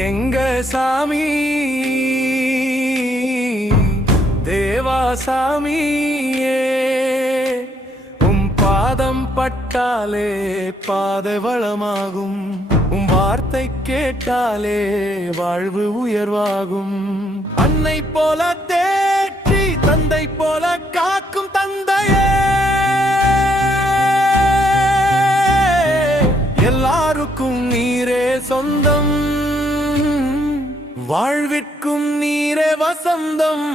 எங்க சாமி தேவாசாமியே, உம் பாதம் பட்டாலே பாதை வளமாகும், உம் வார்த்தை கேட்டாலே வாழ்வு உயர்வாகும். அன்னை போல தேற்றி தந்தை போல காக்கும் தந்தையே, எல்லாருக்கும் நீரே சொந்தம், வாழ்விற்கும் நீரே வசந்தம்.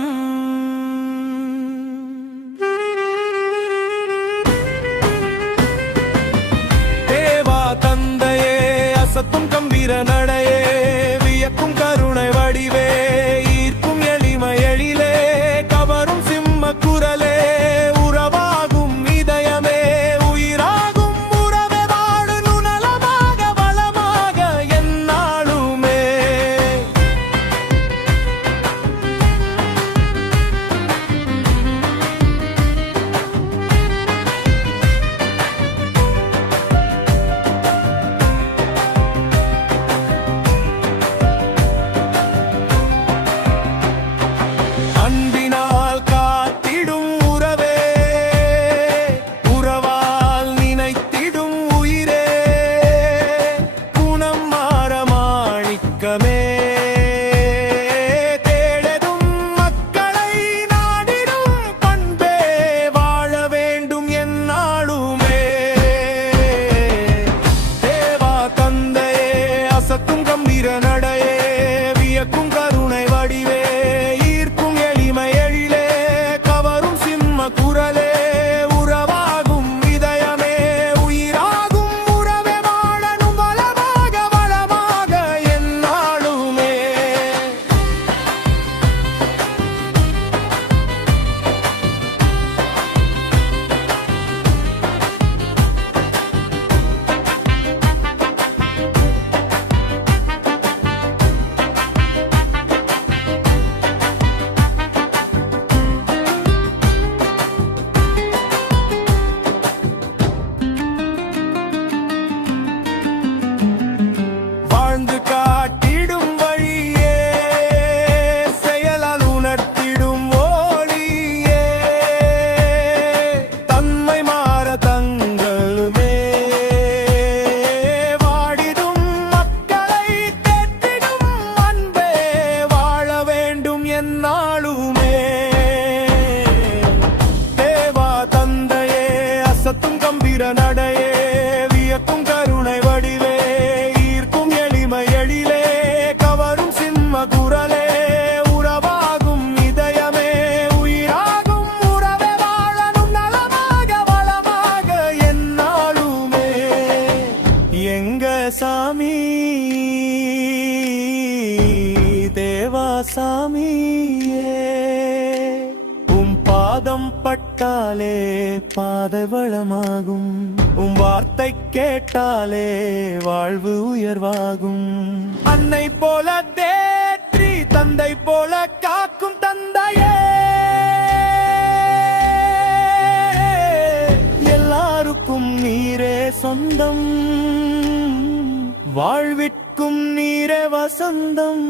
தேவா தந்தையே, அசத்தும் கம்பீர நடையே, வியக்கும் கருணை வடிவே, ஈர்க்கும் எளிமை எழிலே, கவரும் சிம்ம குரலே, உறவாகும் இதயமே, உயிராகும் உறவே, வாழு நலமாக வளமாக எந்நாளுமே. அன்பினால் காத்திடும் உறவே, உறவால் நினைத்திடும் உயிரே, குணம் மாற மாணிக்கமே, தேடதும் மக்களை நாடிடும் பண்பே, வாழ வேண்டும் எந்நாளுமே. தேவா தந்தையே, அசத்தும் கம்பீர நடையே, வியக்கும் கருணை வடிவே, ஈர்க்கும் எளிமை எழிலே, கவரும் சிம்ம குரலே, உறவாகும் இதயமே, உயிராகும் உறவே, வாழனும் வளமாக வளமாக எந்நாளுமே. வாழ்ந்து காட்டிடும் வழியே, செயலால் உணர்த்திடும் ஒளியே, தன்மை மாற தங்களுமே, வாடிடும் மக்களை தேற்றிடும் அன்பே, வாழ வேண்டும் எந்நாளுமே. தேவா தந்தையே, அசத்தும் கம்பீர நடையே, வியக்கும் கருணை வடிவே, ஈர்க்கும் எளிமை எழிலே, கவரும் சிம்ம குரலே, உறவாகும் இதயமே, உயிராகும் உறவே, வாழனும் நலமாக வளமாக எந்நாளுமே. எங்க சாமி தேவாசாமியே, உம் பாதம் பட்டாலே பாதை வளமாகும், உம் வார்த்தை கேட்டாலே வாழ்வு உயர்வாகும். அன்னை போல தேற்றி தந்தை போல காக்கும் தந்தையே, எல்லாருக்கும் நீரே சொந்தம், வாழ்விற்கும் நீரே வசந்தம்.